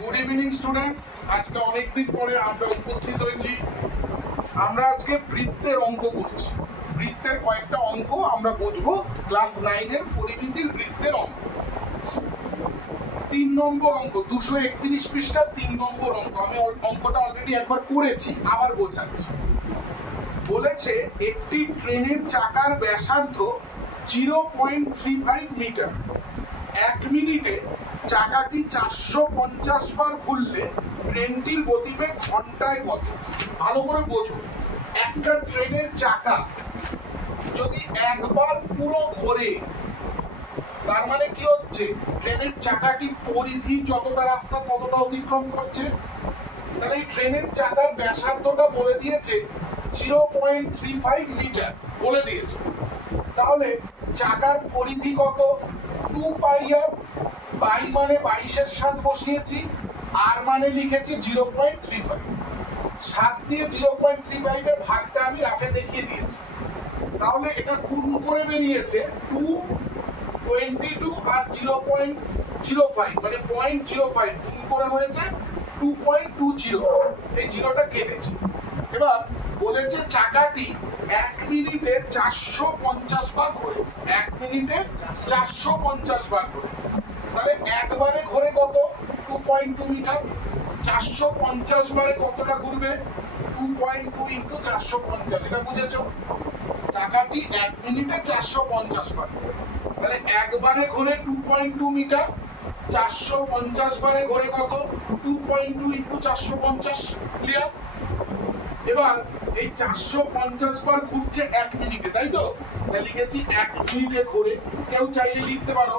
Good evening students, আজকে অনেকদিন পরে আমরা উপস্থিত হয়েছি। আমরা আজকে বৃত্তের অঙ্ক করছি। বৃত্তের কয়েকটা অঙ্ক আমরা বুঝবো। ক্লাস 9 এর পরিমিতির বৃত্তের অঙ্ক। 3 নম্বর অঙ্ক, 231 পৃষ্ঠা 3 নম্বর অঙ্ক। আমি অঙ্কটা অলরেডি একবার করেছি, আবার বোঝাচ্ছি। বলেছে একটি ট্রেনের চাকার ব্যাসার্ধ 0.35 মিটার। 1 মিনিটে চাকাটি 450 বার ঘুরলে ট্রেনটির গতিবেগ ঘন্টায় কত? ভালো করে বোঝো। একটা ট্রেনের চাকা যদি একবার পুরো ঘোরে, তার মানে কি হচ্ছে? ট্রেনের চাকাটি পরিধি যতটা রাস্তা ততটা অতিক্রম করছে। তাহলে এই ট্রেনের চাকার ব্যাসার্ধটা বলে দিয়েছে 0.35 মিটার বলে দিয়েছে। তাহলে চাকার পরিধি কত? 2 পাই আর। পাই মানে 22-এর 7 বসিয়েছি, আর মানে লিখেছি 0.35। 7 দিয়ে 0.35 এর ভাগটা আমি রাফে দেখিয়ে দিয়েছি। তাহলে এটা গুণ করে বেরিয়েছে 222 আর 0.05 মানে 0.05 গুণ করে হয়েছে 2.20। এই জিরোটা কেটেছে। এবার বলেছে চাকাটি 1 মিনিটে 450 বার ঘোরে। 1 মিনিটে 450 বার ঘোরে। তাহলে একবারে ঘোরে কত? 2.2 মিটার। 450 বারে কতটা ঘুরবে? 2.2 ইন্টু 450। এটা বুঝেছো? চাকাটি 1 মিনিটে 450 বার। তাহলে একবারে ঘোরে 2.2 মিটার। 450 বারে ঘোরে কত? 2.2 ইন্টু 450। ক্লিয়ার? এবার এই 450 বার ঘুরছে 1 মিনিটে, তাই তো? তাই লিখেছি 1 মিনিটে ঘোরে। কেউ চাইলে লিখতে পারো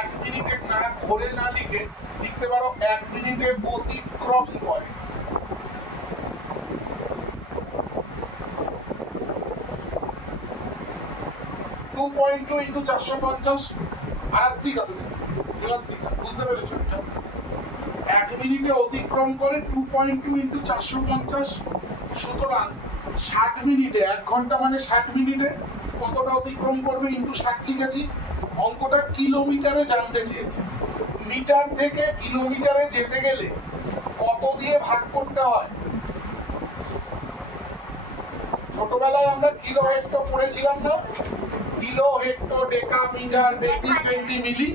1 মিনিটে না ঘোরে, না লিখে লিখতে পারো 1 মিনিটে অতিক্রম করে। বুঝতে পেরেছো? 1 মিনিটে অতিক্রম করে 2.2 ইন্টু 450। সুতরাং 60 মিনিটে, 1 ঘন্টা মানে 60 মিনিটে কতটা অতিক্রম করবে? ইন্টু 60 লিখেছি। অঙ্কটা কিলোমিটারে জানতে চেয়েছে। মিটার থেকে কিলোমিটারে যেতে গেলে কত দিয়ে ভাগ করতে হয়? ছোটবেলায় আমরা কিলো হেক্টর পড়েছিলাম না? কিলো হেক্টর, ডেকা, মিটার, ডেসি, সেন্টি, মিলি।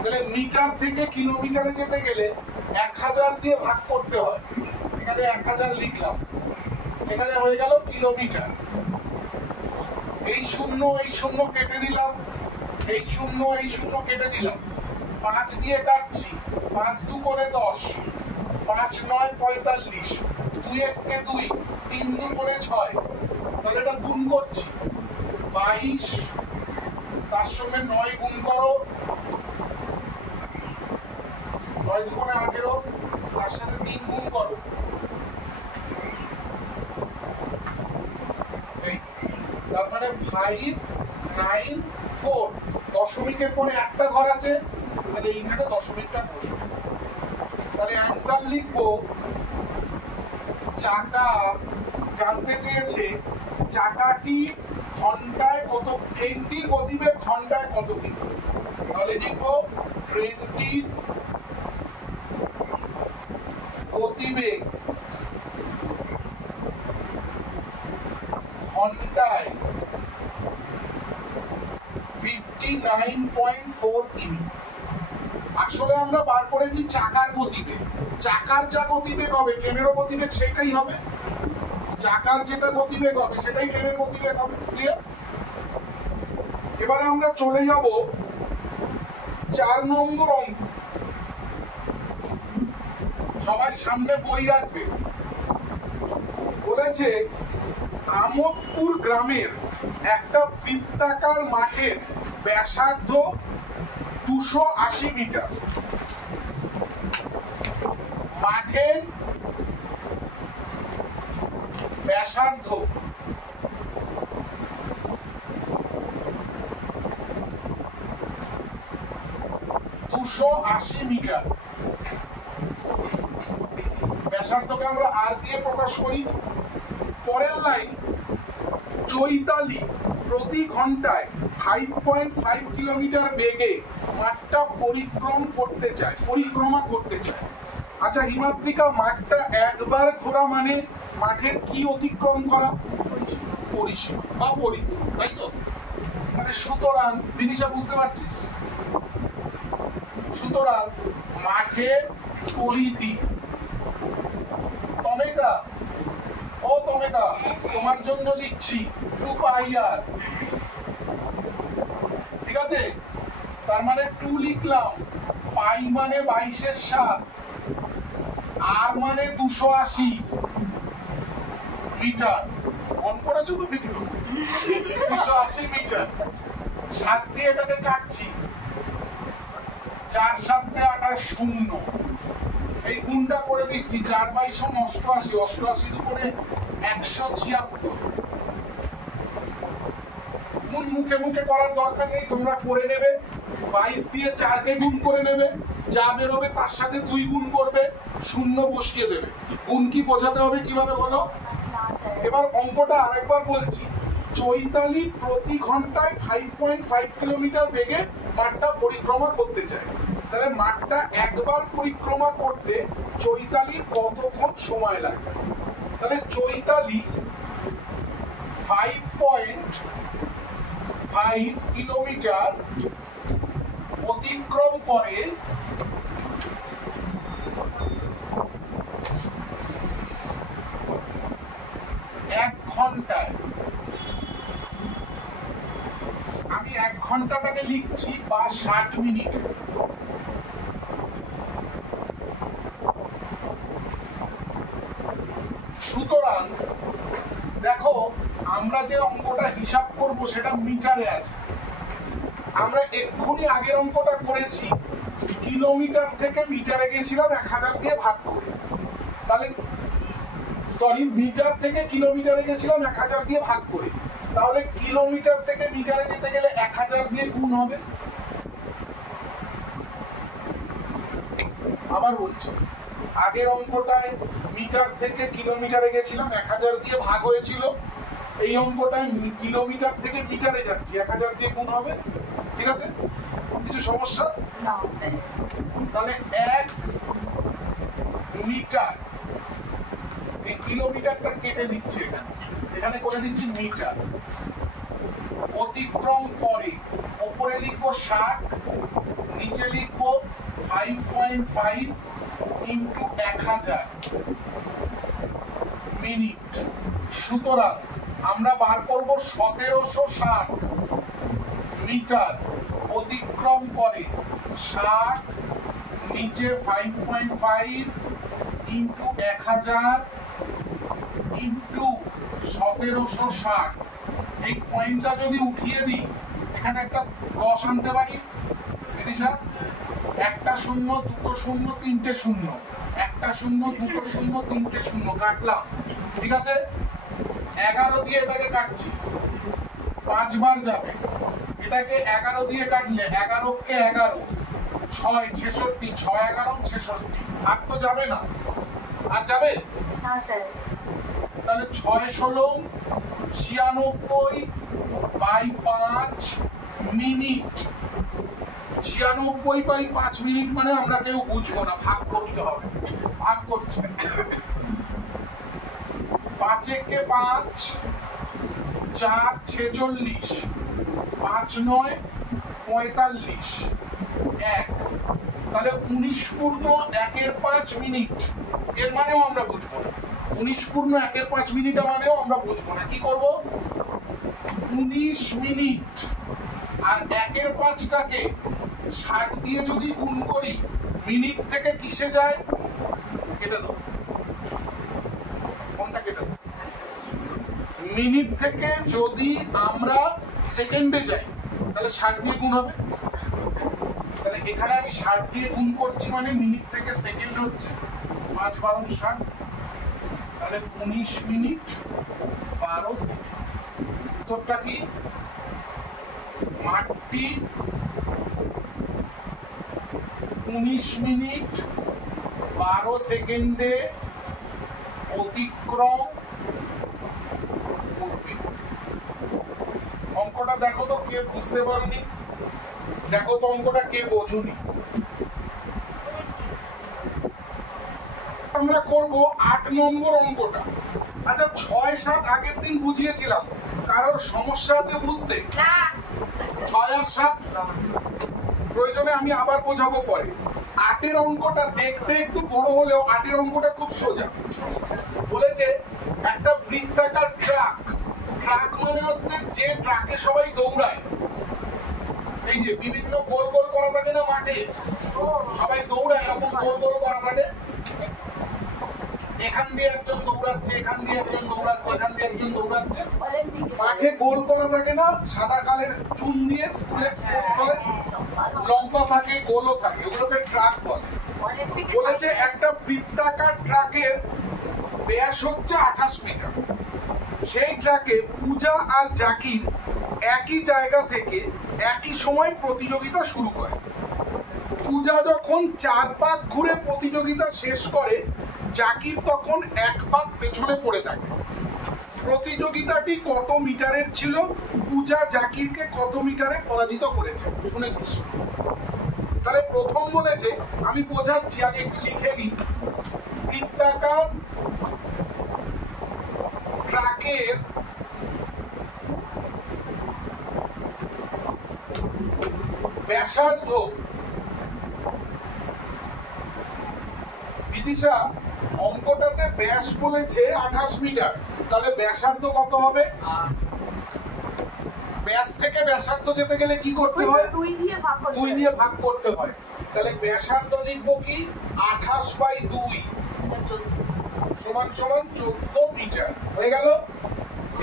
তাহলে মিটার থেকে কিলোমিটারে যেতে গেলে 1000 দিয়ে ভাগ করতে হয়। এখানে 1000 লিখলাম, এখানে হয়ে গেল কিলোমিটার। এই শূন্য এই শূন্য কেটে দিলাম, এই শূন্য এই শূন্য কেটে দিলাম। 5 দিয়ে কাটছি, 5 2 করে 10, 5 9 45, 2 1 কে 2, 3 2 করে 6। তাহলে এটা গুণ করছি, 22, তার সঙ্গে 9 গুণ করো, 9 2 করে 18, তার সাথে 3 গুণ করো। তার মানে 5 9 4। দশমিকের পরে একটা ঘর আছে, তাহলে এইখানে দশমিকটা বসবে। তাহলে অ্যান্সার লিখবো, চাকা জানতে চেয়েছে চাকাটি ঘন্টায় কত, ট্রেনটির গতিবেগ ঘন্টায় কত কিমি। তাহলে লিখবো ট্রেনটির গতিবেগ ঘন্টায় 59.4 কিমি। আসলে আমরা বার করেছি চাকার গতিবেগ। চাকার যা গতিবেগ হবে ট্রেনেরও গতিবেগ সেটাই হবে। চাকার যেটা গতিবেগ হবে সেটাই ট্রেনের গতিবেগ হবে। ক্লিয়ার? এবারে আমরা চলে যাব 4 নম্বর অঙ্ক। সবাই সামনে বই রাখবে। বলেছে আমোদপুর গ্রামের একটা বৃত্তাকার মাঠের ব্যাসার্ধ 280 মিটার। মাঠের ব্যাসার্ধ 280 মিটার। ব্যাসার্ধকে আমরা আর দিয়ে প্রকাশ করি। পরের লাইন, চৈতালি প্রতি ঘন্টায় 5.5 কিলোমিটার বেগে মাঠটা পরিক্রমা করতে চায়। আচ্ছা হিমাদ্রিকা, মাঠটা একবার ঘোরা মানে মাঠের কি অতিক্রম করা? পরিসীমা বা পরিধি, তাই তো? মানে সুতরাং বিদিশা বুঝতে পারছিস? সুতরাং মাঠের পরিধি তমেকা, ও তমেকা তোমার জন্য লিখছি 2 পাই আর, ঠিক আছে? তার মানে 2 লিখলাম, পাই মানে 22/7, আর মানে 280 মিটার। কোন করেছো তুমি? 280 মিটার। 7 দিয়ে এটাকে কাটছি, 4 7 28 শূন্য, এই গুণটা করে দিচ্ছি, 4 22 88, 88 উপরে 176। গুণ মুখে মুখে করার দরকার নেই, তোমরা করে নেবে। 22 দিয়ে 4 কে গুণ করে নেবে, যা বেরোবে তার সাথে 2 গুণ করবে, শূন্য বসিয়ে দেবে। গুণ কি বোঝাতে হবে কিভাবে বলো? এবার অঙ্কটা আরেকবার বলছি। চৈতালি প্রতি ঘন্টায় 5.5 কিলোমিটার বেগে মাঠটা পরিক্রমা করতে চায়। তাহলে মাঠটা একবার পরিক্রমা করতে চৈতালি কতক্ষণ সময় লাগবে? তাহলে চৈতালি 5.5 কিলোমিটার অতিক্রম করে 1 ঘন্টায়। আমি 1 ঘন্টাটাকে লিখছি বা 60 মিনিট। সুতরাং দেখো, আমরা যে অঙ্কটা হিসাব করব সেটা মিটারে আছে। আমরা এক্ষুনি আগের অঙ্কটা করেছি, কিলোমিটার থেকে মিটারে গেছিলাম 1000 দিয়ে ভাগ করে। তাহলে সরি, মিটার থেকে কিলোমিটারে গেছিলাম 1000 দিয়ে ভাগ করে। তাহলে কিলোমিটার থেকে মিটারে যেতে গেলে 1000 দিয়ে গুণ হবে। আবার বলছি, আগের অঙ্কটায় মিটার থেকে কিলোমিটারে গেছিলাম, 1000 দিয়ে ভাগ হয়েছিল। এই অঙ্কটায় কিলোমিটার থেকে মিটারে যাচ্ছি, 1000 দিয়ে গুণ হবে। ঠিক আছে? কিছু সমস্যা? তাহলে 1 মিটার, এই কিলোমিটারটা কেটে দিচ্ছে, এখানে করে দিচ্ছি মিটার, অতিক্রম করে। উপরে লিখবো 60, নিচে লিখবো 5.5 ইন্টু 1000 মিনিট। সুতরাং আমরা বার করবো 1760 মিটার অতিক্রম করে 60, নিচে 5.5 ইন্টু 1000 ইন্টু 1760। এই পয়েন্টটা যদি উঠিয়ে দিই, এখানে একটা 10 আনতে পারি। স্যার, একটা শূন্য, দুটো শূন্য, তিনটে শূন্য, একটা শূন্য, দুটো শূন্য, তিনটে শূন্য কাটলাম। ঠিক আছে? 11 দিয়ে এটাকে কাটছি, 5 বার যাবে। এটাকে 11 দিয়ে কাটলে 11 কে 11, 6 66, 6 11 66। আর তো যাবে না, আর যাবে না স্যার। তাহলে 6 16 96 বাই 5 মিনিট। 96 বাই 5 মিনিট মানে আমরা কেউ বুঝবো না, ভাগ করতে হবে। ভাগ করছে, 5 কে 5, 4 46, 5 9 45, 1। তাহলে 19 পূর্ণ 1/5 মিনিট, এর মানেও আমরা বুঝবো না। 19 পূর্ণ 1/5 মিনিট মানেও আমরা বুঝবো না। কি করব? 19 মিনিট আর 1/5টাকে 60 দিয়ে যদি গুণ করি, মিনিট থেকে কিসে যায়? কেটে দাও, কোনটা কেটে দাও। মিনিট থেকে যদি আমরা সেকেন্ডে যাই, তাহলে 60 দিয়ে গুণ হবে। তাহলে এখানে আমি 60 দিয়ে গুণ করছি, মানে মিনিট থেকে সেকেন্ড হচ্ছে 5 12 60। তাহলে 19 মিনিট 12 সেকেন্ড। উত্তরটা কি? মাঠটি 19 মিনিট 12 সেকেন্ডে অতিক্রম করবে। অঙ্কটা দেখো তো, কে বুঝতে পারনি? দেখো তো অঙ্কটা কে বোঝুনি? আমরা করব 8 নম্বর অঙ্কটা। আচ্ছা 6-7 আগের দিন বুঝিয়েছিলাম, কারোর সমস্যা আছে বুঝতে? 6 আর 7 প্রয়োজনে আমি আবার বোঝাবো পরে। 8-এর অঙ্কটা দেখতে একটু বড় হলেও 8-এর অঙ্কটা খুব সোজা। বলেছে একটা বৃত্তাকার ট্রাক, ট্রাক মানে হচ্ছে যে ট্রাকে সবাই দৌড়ায়, এই যে বিভিন্ন গোল গোল করা থাকে না মাঠে, সবাই দৌড়ায় এরকম গোল গোল করা থাকে, এখান দিয়ে একজন দৌড়াচ্ছে, এখান দিয়ে একজন দৌড়াচ্ছে, এখান দিয়ে একজন দৌড়াচ্ছে, মাঠে গোল করা থাকে না, সাদা কালের চুন দিয়ে স্কুলে স্পোর্টস হয়, লম্বা থাকে গোলও থাকে, ওগুলোকে ট্রাক বলে। বলেছে একটা বৃত্তাকার ট্রাকের ব্যাস হচ্ছে 28 মিটার। সেই ট্রাকে পূজা আর জাকির একই জায়গা থেকে একই সময় প্রতিযোগিতা শুরু করে। পূজা যখন 4 পাক ঘুরে প্রতিযোগিতা শেষ করে, জাকির তখন 1 পাক পেছনে পড়ে থাকে। প্রতিযোগিতাটি কত মিটারের ছিল? পূজা জাকিরকে কত মিটারে পরাজিত করেছে? শুনেছিস? তাহলে প্রথম বলেছে, আমি বোঝাচ্ছি, আগে একটু লিখে নিই। বৃত্তাকার ট্রাকের ব্যাসার্ধ, বিদিশা অঙ্কটাতে ব্যাস বলেছে 28 মিটার, তাহলে ব্যাসার্ধ কত হবে? ব্যাস থেকে ব্যাসার্ধ যেতে গেলে কি করতে হয়? 2 দিয়ে ভাগ করতে হয়। তাহলে ব্যাসার্ধ লিখবো কি? 28/2 সমান সমান 14 মিটার। হয়ে গেল?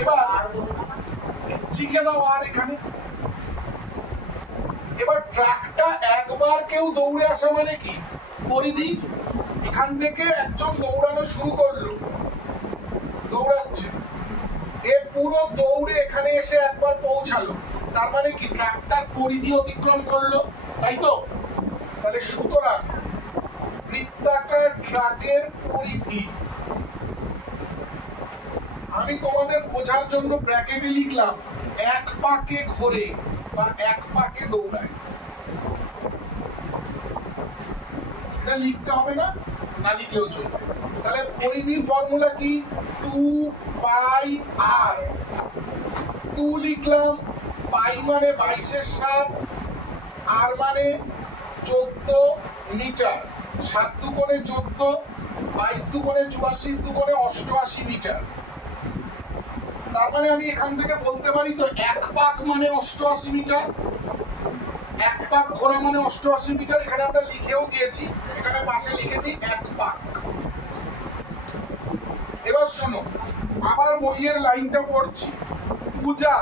এবার লিখে দাও আর এখানে। এবার ট্রাকটা একবার কেউ দৌড়ে আসা মানে কি? পরিধি। এখান থেকে একজন দৌড়ানো শুরু করলো, দৌড়াচ্ছে, এ পুরো দৌড়ে এখানে এসে একবার পৌঁছালো, তার মানে কি? ট্রাকটার পরিধি অতিক্রম করলো, তাই তো? তাহলে সুতরাং বৃত্তাকার ট্রাকের পরিধি, আমি তোমাদের বোঝার জন্য ব্র্যাকেটে লিখলাম 1 পাকে ঘোরে বা 1 পাকে দৌড়ায়। এটা লিখতে হবে না, না লিখলেও চলবে। তাহলে পরিধির ফর্মুলা কি? 2πr। 2 লিখলাম, পাই মানে 22/7, আর মানে 14 মিটার, 7 দুগুণে 14, 22 দুগুণে 44, দুগুণে 88 মিটার। তার মানে আমি এখান থেকে বলতে পারি তো 1 পাক মানে 88 মিটার, 1 পাক ঘোরা মানে 88 মিটার। এখানে আমরা লিখেও দিয়েছি, এখানে পাশে লিখে দিই 1 পাক। এবার শোনো, আবার বইয়ের লাইনটা পড়ছি। পূজা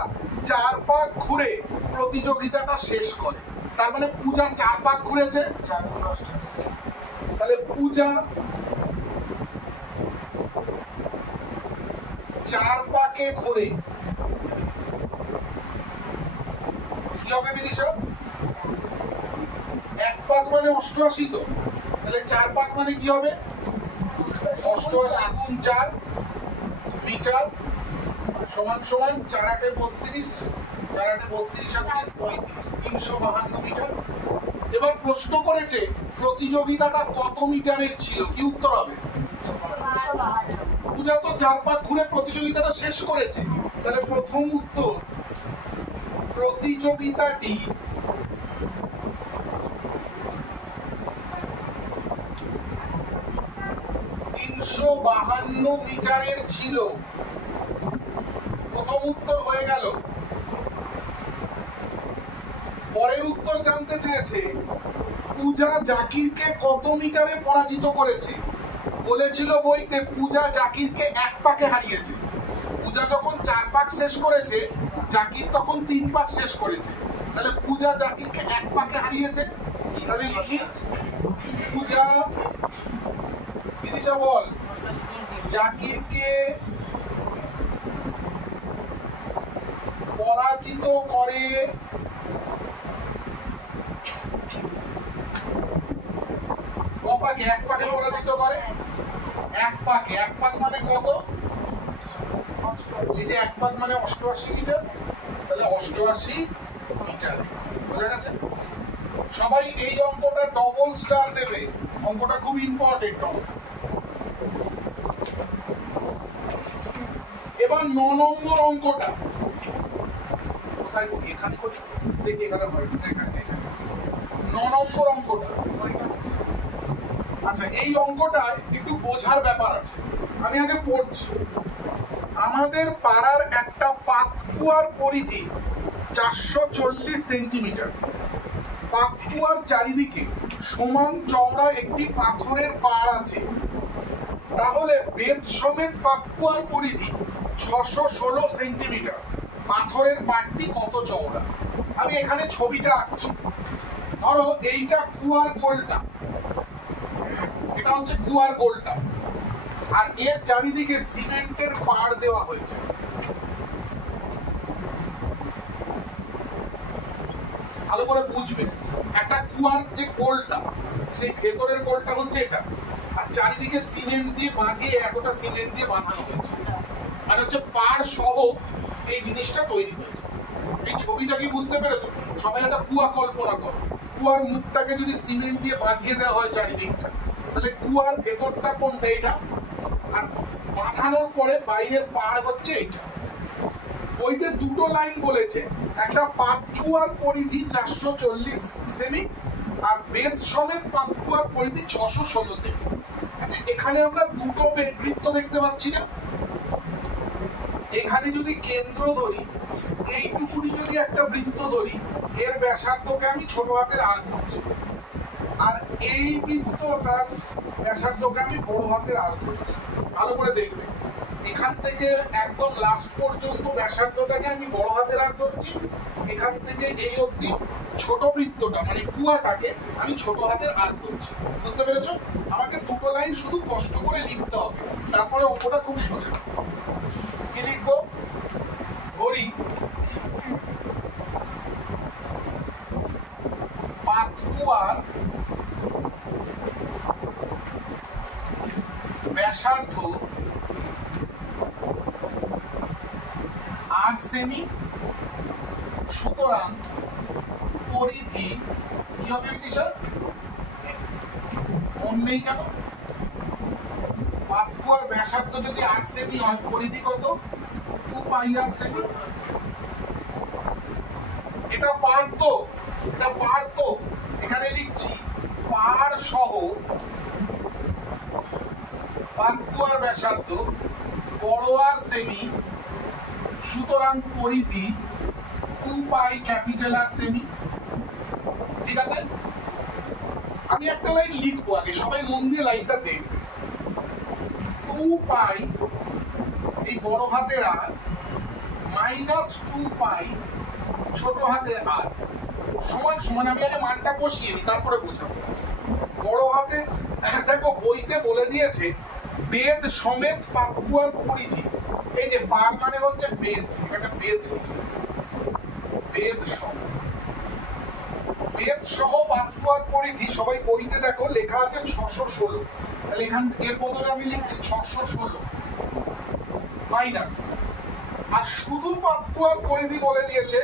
4 পাক ঘুরে প্রতিযোগিতাটা শেষ করে, তার মানে পূজা 4 পাক ঘুরেছে। তাহলে পূজা 4 পাকে ঘুরে কি হবে বিদিশা? 1 পাক মানে 88 তো, তাহলে 4 পাক মানে কি হবে? 88 গুণ 4 মিটার সমান সমান 4 8 32, 4 8 32 আর 3 35, 352 মিটার। এবার প্রশ্ন করেছে প্রতিযোগিতাটা কত মিটারের ছিল, কি উত্তর হবে? পূজা তো 4 পাক ঘুরে প্রতিযোগিতাটা শেষ করেছে, তাহলে প্রথম উত্তর, প্রতিযোগিতাটি 352 মিটারের ছিল। প্রথম উত্তর হয়ে গেল। পরের উত্তর জানতে চেয়েছে পূজা জাকিরকে কত মিটারে পরাজিত করেছে। বলেছিল বইতে পূজা জাকিরকে 1 পাকে হারিয়েছে। পূজা যখন 4 পাক শেষ করেছে, জাকির তখন 3 পাক শেষ করেছে, তাহলে পূজা জাকিরকে 1 পাকে হারিয়েছে। তাহলে লিখি পূজা, বিদিশা বল, জাকিরকে পরাজিত করে কপাকে? 1 পাকে পরাজিত করে। 1 পাকে, 1 পাক মানে কত? এই যে 1 পাক মানে 88 মিটার, তাহলে 88 মিটার। বোঝা গেছে? সবাই এই অঙ্কটা ডবল স্টার দেবে, অঙ্কটা খুব ইম্পর্টেন্ট অঙ্ক। এবার 9 নম্বর অঙ্কটা কোথায় করি? এখানে করি, দেখি এখানে হয় কিনা। এখানে 9 নম্বর অঙ্কটা। আচ্ছা, এই অঙ্কটায় একটু বোঝার ব্যাপার আছে, আমি আগে পড়ছি। আমাদের পাড়ার একটা পাতকুয়ার পরিধি 440 সেন্টিমিটার। পাতকুয়ার চারিদিকে সমান চওড়া একটি পাথরের পাড় আছে। তাহলে বেদ সমেত পাতকুয়ার পরিধি 616 সেন্টিমিটার। পাথরের পাড়টি কত চওড়া? আমি এখানে ছবিটা আঁকছি। ধরো এইটা কুয়ার গোলটা, এটা হচ্ছে কুয়ার গোলটা, আর এর চারিদিকে সিমেন্টের পাড় দেওয়া হয়েছে। ভালো করে বুঝবেন, একটা কুয়ার যে গোলটা, সেই ভেতরের গোলটা হচ্ছে এটা, আর চারিদিকে সিমেন্ট দিয়ে বাঁধিয়ে, এতটা সিমেন্ট দিয়ে বাঁধানো হয়েছে, আর হচ্ছে পাড় সহ এই জিনিসটা তৈরি হয়েছে। এই ছবিটা কি বুঝতে পেরেছো? সবাই একটা কুয়া কল্পনা করো। কুয়ার মুখটাকে যদি সিমেন্ট দিয়ে বাঁধিয়ে দেওয়া হয় চারিদিকটা, তাহলে কুয়ার ভেতরটা কোনটা? এটা। আর বাঁধানোর পরে বাইরের পাড় হচ্ছে এটা। ওইতে দুটো লাইন বলেছে, একটা পাতকুয়ার পরিধি 440 সেমি আর বেদ সমেত পাতকুয়ার পরিধি 616 সেমি। আচ্ছা, এখানে আমরা দুটো বৃত্ত দেখতে পাচ্ছি না? এখানে যদি কেন্দ্র ধরি, এইটুকুনি যদি একটা বৃত্ত ধরি, এর ব্যাসার্ধকে আমি ছোট হাতের আর ধরছি, আর এই বৃত্তটার ব্যাসার্ধকে আমি বড় হাতের আর ধরছি। ভালো করে দেখবে, এখান থেকে একদম লাস্ট পর্যন্ত ব্যাসার্ধটাকে আমি বড় হাতের আর ধরছি, এখান থেকে এই অবধি ছোট বৃত্তটা মানে কুয়াটাকে আমি ছোট হাতের আর ধরছি। বুঝতে পেরেছো? আমাকে দুটো লাইন শুধু কষ্ট করে লিখতে হবে, তারপরে অঙ্কটা খুব সোজা। কি লিখবো? ধরি পাতকুয়ার ব্যাসার্ধ 8 সেমি, সুতরাং পরিধি কি হবে? টিচার মন নেই কেন? পাতকুয়ার ব্যাসার্ধ যদি 8 সেমি হয়, পরিধি কত? 2 পাই আর সেমি। এটা পাড় তো, এটা পাড় তো, এখানে লিখছি পাড় সহ পাতকুয়ার ব্যাসার্ধ বড় আর সেমি, সুতরাং পরিধি 2 পাই ক্যাপিটাল আর সেমি। ঠিক আছে, আমি একটা লাইন লিখবো, আগে সবাই মন দিয়ে লাইনটা দেখবে। 2 পাই এই বড় হাতের আর মাইনাস 2 পাই ছোট হাতের আর সমান সমান। আমি আগে মানটা বসিয়ে নি, তারপরে বোঝাবো। বড় হাতের, দেখো বইতে বলে দিয়েছে বেদ সমেত পাতকুয়ার পরিধি। এই যে পার মানে হচ্ছে বেদ, এটা বেদ, বেদ সহ, বেদ সহ পাতকুয়ার পরিধি। সবাই বইতে দেখো লেখা আছে 616, তাহলে এখান এর বদলে আমি লিখছি 616 মাইনাস, আর শুধু পাতকুয়ার পরিধি বলে দিয়েছে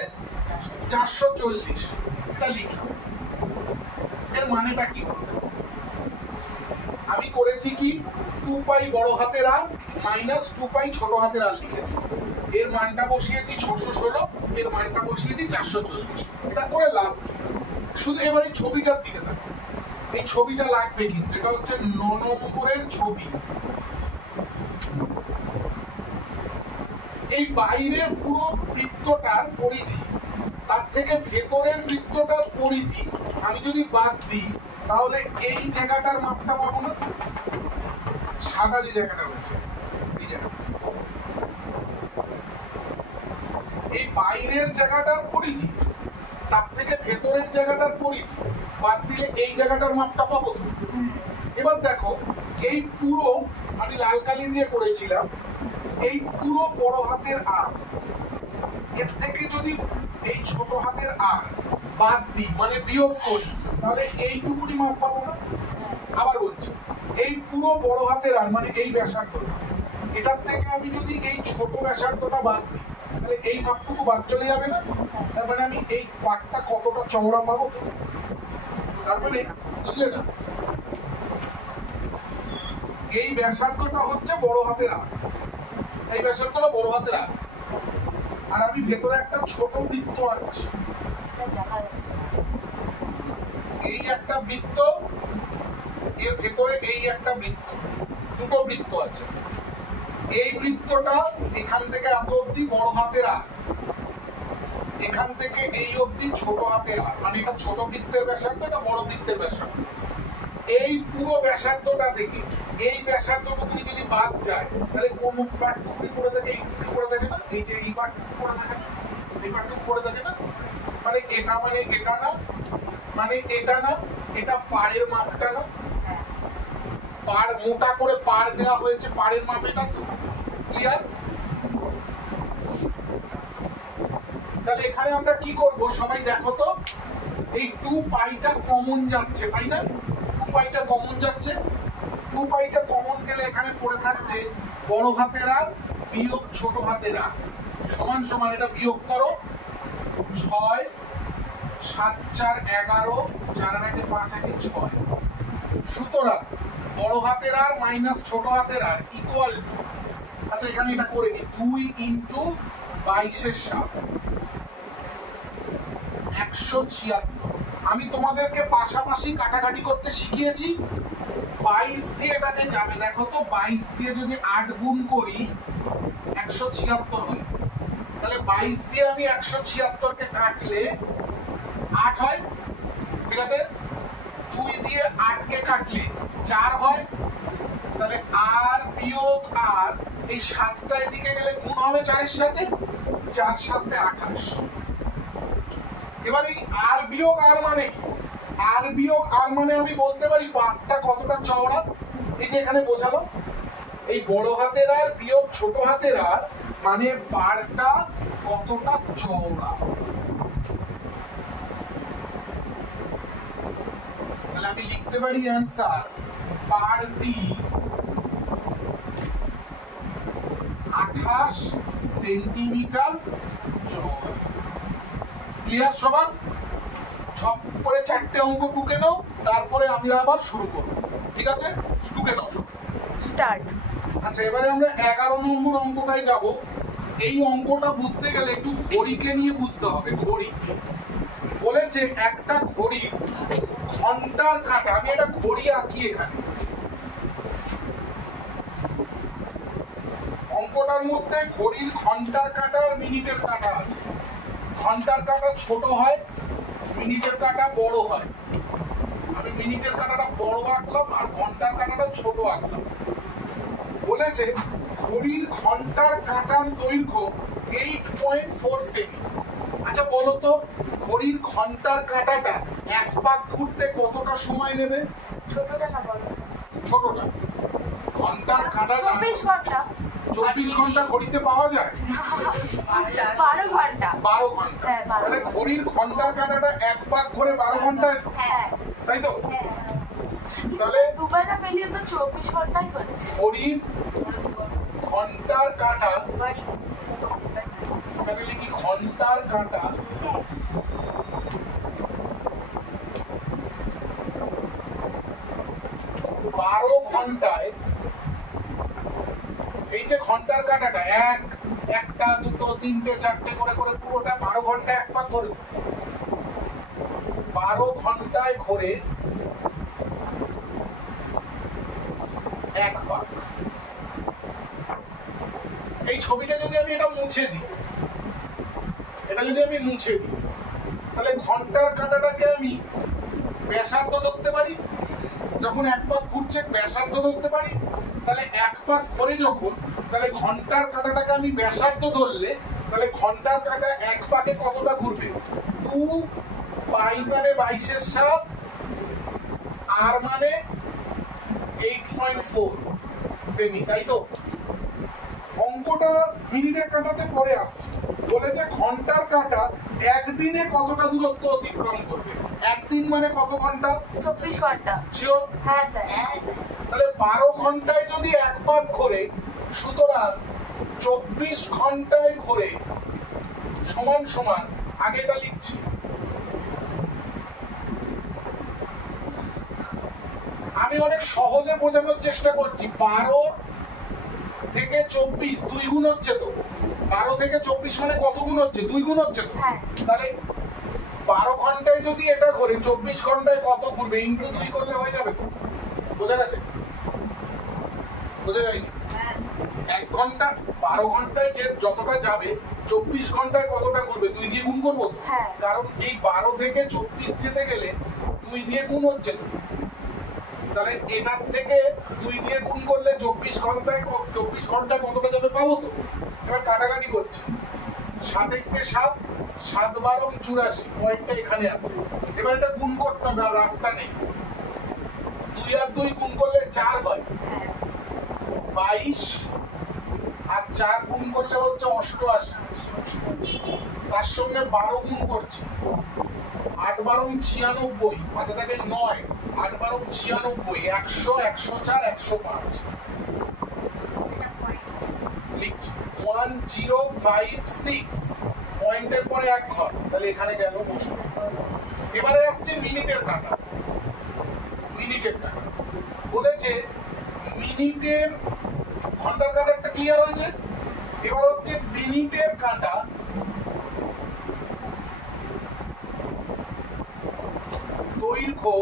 440, এটা লিখলাম। এর মানেটা কি? আমি করেছি কি, 2 পাই বড় হাতের আর মাইনাস 2 পাই ছোট হাতের আর লিখেছি। এর মানটা বসিয়েছি 616, এর মানটা বসিয়েছি 440। এটা করে লাভ কি? শুধু এবার এই ছবিটার দিকে দেখো, এই ছবিটা লাগবে কিন্তু। এটা হচ্ছে 9 নম্বরের ছবি। এই বাইরের পুরো বৃত্তটার পরিধি, তার থেকে ভেতরের বৃত্তটার পরিধি আমি যদি বাদ দিই, তাহলে এই জায়গাটার মাপটা পাবো না? সাদা যে জায়গাটা রয়েছে, এই জায়গা, এই বাইরের জায়গাটার পরিধি, তার থেকে ভেতরের জায়গাটার পরিধি বাদ দিলে এই জায়গাটার মাপটা পাবো তো? এবার দেখো, এই পুরো আমি লাল কালি দিয়ে করেছিলাম, এই পুরো বড় হাতের আর, এর থেকে যদি এই ছোট হাতের আর বাদ দিই মানে বিয়োগ করি, তাহলে এইটুকুনি মাপ পাবো না? আবার বলছি, এই পুরো বড় হাতের আর মানে এই ব্যাসার্ধ, এটার থেকে আমি যদি এই ছোট ব্যাসার্ধটা বাদ দিই, তাহলে এই মাপটুকু বাদ চলে যাবে না? তার মানে আমি এই পাটটা কতটা চওড়া পাবো? তার মানে বুঝলে না, এই ব্যাসার্ধটা হচ্ছে বড় হাতের আর, এই ব্যাসার্ধটা বড় হাতের আর, আর আমি ভেতরে একটা ছোট বৃত্ত আঁকছি। এই একটা বৃত্ত, এর ভেতরে এই একটা বৃত্ত, দুটো বৃত্ত আছে। এই বৃত্তটা এখান থেকে এত অব্দি বড় হাতের আর, এখান থেকে এই অব্দি ছোট হাতের আর, মানে এটা ছোট বৃত্তের ব্যাসার্ধ, এটা বড় বৃত্তের ব্যাসার্ধ। এই পুরো ব্যাসার্ধটা থেকে এই ব্যাসার্ধটুকু যদি বাদ যায় তাহলে কোন পার্টটুকু পড়ে থাকে? এই টুকু পড়ে থাকে না, এই যে এই পার্টটুকু পড়ে থাকে না, এই পার্টটুকু পড়ে থাকে না, মানে এটা মানে এটা না, মানে এটা না, এটা পাড়ের মাপটা না, পাড় মোটা করে পাড় দেওয়া হয়েছে, পাড়ের মাপ এটা তো ক্লিয়ার। তাহলে এখানে আমরা কি করব সবাই দেখো তো, এই 2 পাইটা কমন যাচ্ছে তাই না, 2 পাইটা কমন যাচ্ছে, 2 পাইটা কমন গেলে এখানে পড়ে থাকছে বড় হাতের আর বিয়োগ ছোট হাতের আর সমান সমান, এটা বিয়োগ করো 6 7 4 11 4 আর 1 5 1 6। সুতরাং বড় হাতের আর মাইনাস ছোট হাতের আর ইকুয়াল টু, আচ্ছা এখানে এটা করে নি, 2 ইনটু 22 এর 7 176। আমি তোমাদেরকে পাশাপাশি কাটাকাটি করতে শিখিয়েছি, 22 দিয়ে এটাকে যাবে, দেখো তো 22 দিয়ে যদি 8 গুণ করি 176 হয়, তাহলে 22 দিয়ে আমি 176 কে কাটলে 8 হয়, ঠিক আছে। 2 দিয়ে 8 কে কাটলে 4 হয়, তাহলে আর বিয়োগ আর, এই 7টা এদিকে গেলে গুণ হবে 4 এর সাথে, 4 7 28। এবার এই আর বিয়োগ আর মানে কি? আর বিয়োগ আর মানে আমি বলতে পারি পার্টটা কতটা চওড়া, এই যে এখানে বোঝালো, এই বড় হাতের আর বিয়োগ ছোট হাতের আর মানে পার্টটা কতটা চওড়া। তাহলে আমি লিখতে পারি অ্যান্সার পার্টটি 28 সেন্টিমিটার চওড়া। ক্লিয়ার সবার? সব করে 4টে অঙ্ক টুকে নাও, তারপরে আমরা আবার শুরু করব, ঠিক আছে? টুকে নাও সব, স্টার্ট। আচ্ছা এবারে আমরা 11 নম্বর অঙ্কটায় যাব। এই অঙ্কটা বুঝতে গেলে একটু ঘড়িকে নিয়ে বুঝতে হবে। ঘড়ি বলেছে একটা ঘড়ি ঘন্টার কাঁটা, আমি একটা ঘড়ি আঁকি এখানে, অঙ্কটার মধ্যে ঘড়ির ঘন্টার কাঁটা আর মিনিটের কাঁটা আছে। ঘন্টার কাঁটা ছোট হয়, মিনিটের কাঁটা বড় হয়। আমি মিনিটের কাঁটাটা বড় আঁকলাম আর ঘন্টার কাঁটাটা ছোট আঁকলাম। বলেছে ঘড়ির ঘন্টার কাঁটার দৈর্ঘ্য 8.4 সেমি। আচ্ছা বলো তো ঘড়ির ঘন্টার কাঁটাটা এক পাক ঘুরতে কতটা সময় নেবে? ছোটটা না বড়? ছোটটা। ঘন্টার কাঁটাটা 24 ঘন্টা। 24 ঘন্টা ঘড়িতে পাওয়া যায়? 12 ঘন্টা। 12 ঘন্টা। হ্যাঁ, 12 তাহলে ঘড়ির ঘন্টার কাঁটাটা এক পাক ঘুরে 12 ঘন্টায়, হ্যাঁ তাই তো? হ্যাঁ। তাহলে দুবেলা মিলিয়ে তো 24 ঘন্টাই হচ্ছে। ঘড়ির ঘন্টার কাঁটা, এখানে লিখি ঘন্টার কাঁটা 12 ঘন্টায়, এই যে ঘন্টার কাঁটাটা একটা দুটো তিনটে চারটে করে করে পুরোটা 12 ঘন্টায় এক পাক ঘোরে। 12 ঘন্টায় ঘোরে এক পাক। এই ছবিটা যদি আমি এটা মুছে দিই, এটা যদি আমি মুছে দিই, তাহলে ঘন্টার কাঁটাটাকে আমি ব্যাসার্ধ ধরতে পারি, যখন এক পাক ঘুরছে ব্যাসার্ধ ধরতে পারি। তাহলে এক পাক ঘুরে যখন, তাহলে ঘন্টার কাঁটাটাকে আমি ব্যাসার্ধ ধরলে, তাহলে ঘন্টার কাঁটা এক পাকে কতটা ঘুরবে? 2 পাই মানে 22 এর 7 আর মানে 8.4 সেমি, তাই তো? অঙ্কটা মিনিটের কাঁটাতে পরে আসছে। বলেছে ঘন্টার কাঁটা একদিনে কতটা দূরত্ব অতিক্রম করবে। একদিন মানে কত ঘন্টা? 24 ঘন্টা। শিওর? হ্যাঁ স্যার, হ্যাঁ স্যার। তাহলে 12 ঘন্টায় যদি এক পাক ঘোরে, সুতরাং 24 ঘন্টায় ঘোরে সমান সমান, আগেটা লিখছি, আমি অনেক সহজে বোঝানোর চেষ্টা করছি, 12 থেকে 24 2 গুণ হচ্ছে তো, 12 থেকে 24 মানে কত গুণ হচ্ছে? 2 গুণ হচ্ছে তো। হ্যাঁ। তাহলে 12 ঘন্টায় যদি এটা ঘোরে 24 ঘন্টায় কত ঘুরবে? ইনটু 2 করলে হয়ে যাবে তো। বোঝা গেছে? বোঝা যায়নি? 1 ঘন্টা 12 ঘন্টায় যে যতটা যাবে 24 ঘন্টায় কতটা ঘুরবে? 2 দিয়ে গুণ করবো তো। হ্যাঁ। কারণ এই 12 থেকে 24 যেতে গেলে 2 দিয়ে গুণ হচ্ছে তো। তাহলে এটার থেকে 2 দিয়ে গুণ করলে 24 ঘন্টায় কতটা যাবে পাবো তো। এবার কাটাকাটি করছি, 7 থেকে 7 7 12 84 পয়েন্টটা এখানে আছে। এবার এটা গুণ করতে হবে, আর রাস্তা নেই। 2 আর 2 গুণ করলে 4 হয়, 22 আর 4 গুণ করলে হচ্ছে 88। তার সঙ্গে 12 গুণ করছি, 8 12 96, মাথা থাকে 9, 8 12 96, 100 104 105 লিখছি। 1056 পয়েন্টের পরে 1 ঘর, তাহলে এখানে গেল। এবারে আসছে মিনিটের কাঁটা। মিনিটের কাঁটা বলেছে মিনিটের, ঘন্টার কাঁটাটা ক্লিয়ার হয়েছে। এবার হচ্ছে মিনিটের কাঁটা দৈর্ঘ্য,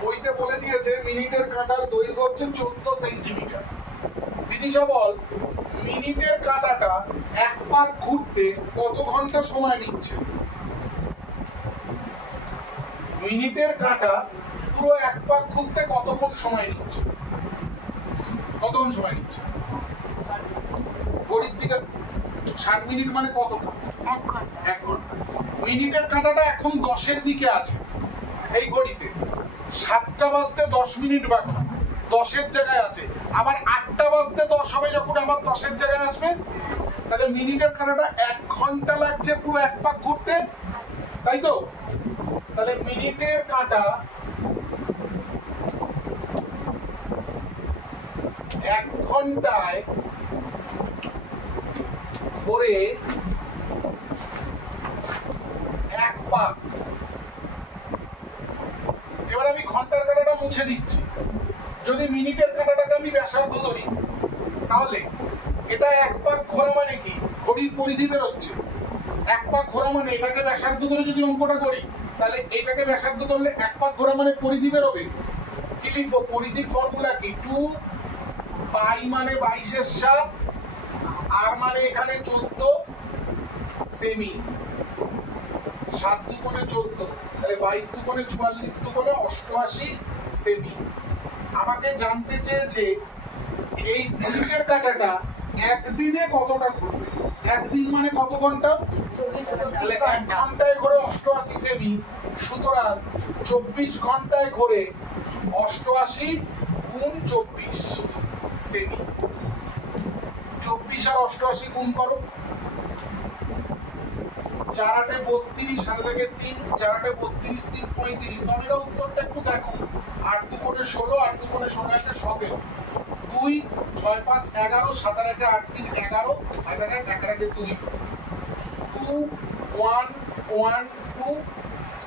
বইতে বলে দিয়েছে মিনিটের কাঁটার দৈর্ঘ্য হচ্ছে 14 সেন্টিমিটার। বিদিশা বল, মিনিটের কাঁটাটা 1 পাক ঘুরতে কত ঘন্টা সময় নিচ্ছে? মিনিটের কাঁটা পুরো 1 পাক ঘুরতে কতক্ষণ সময় নিচ্ছে? কতক্ষণ সময় নিচ্ছে? ঘড়ির দিকে 60 মিনিট মানে কতটা? 1 ঘন্টা। 1 ঘন্টা। মিনিটের কাঁটাটা এখন 10-এর দিকে আছে এই ঘড়িতে। 7টা বাজতে 10 মিনিট বাকি, 10-এর জায়গায় আছে। আবার 8টা বাজতে 10 হবে, যখন আবার 10-এর জায়গায় আসবে। তাহলে মিনিটের কাঁটাটা 1 ঘন্টা লাগছে পুরো 1 পাক ঘুরতে, তাই তো? তাহলে মিনিটের কাঁটা 1 ঘন্টায় ঘোরে 1 পাক। এবার আমি ঘন্টার কাঁটাটা মুছে দিচ্ছি। যদি মিনিটের কাঁটাটাকে আমি ব্যাসার্ধ ধরি, তাহলে এটা 1 পাক ঘোরা মানে কি? ঘড়ির পরিধি বেরোচ্ছে। 1 পাক ঘোরা মানে এটাকে ব্যাসার্ধ ধরে যদি অঙ্কটা করি, তাহলে এটাকে ব্যাসার্ধ ধরলে 1 পাক ঘোরা মানে পরিধি বেরোবে। কি লিখবো? পরিধির ফর্মুলা কি? 2 পাই মানে 22-এর 7, আর মানে এখানে 14 সেমি। 7 দুগুণে 14, তাহলে 22 দুগুণে 44 দুগুণে 88 সেমি। আমাকে জানতে চেয়েছে এই মিনিটের কাঁটাটা একদিনে কতটা ঘুরবে। একদিন মানে কত ঘন্টা? 24 1 ঘন্টা। ঘন্টায় ঘোরে 88 সেমি। সুতরাং 24 ঘন্টায় ঘোরে 88 গুণ 24 সেমি। 24 আর 88 গুণ করো, 4 8 32, সাথে থেকে 3, 4 8 32, 3 35। তোমরা উত্তরটা একটু দেখো। 8 দুগুণে 16, 8 দুগুণে 16 একটা 17, 2 6 5 11, 7 আর 1 8 3 11, 8 আর 1 1 আর 1 2, 2 1 1 2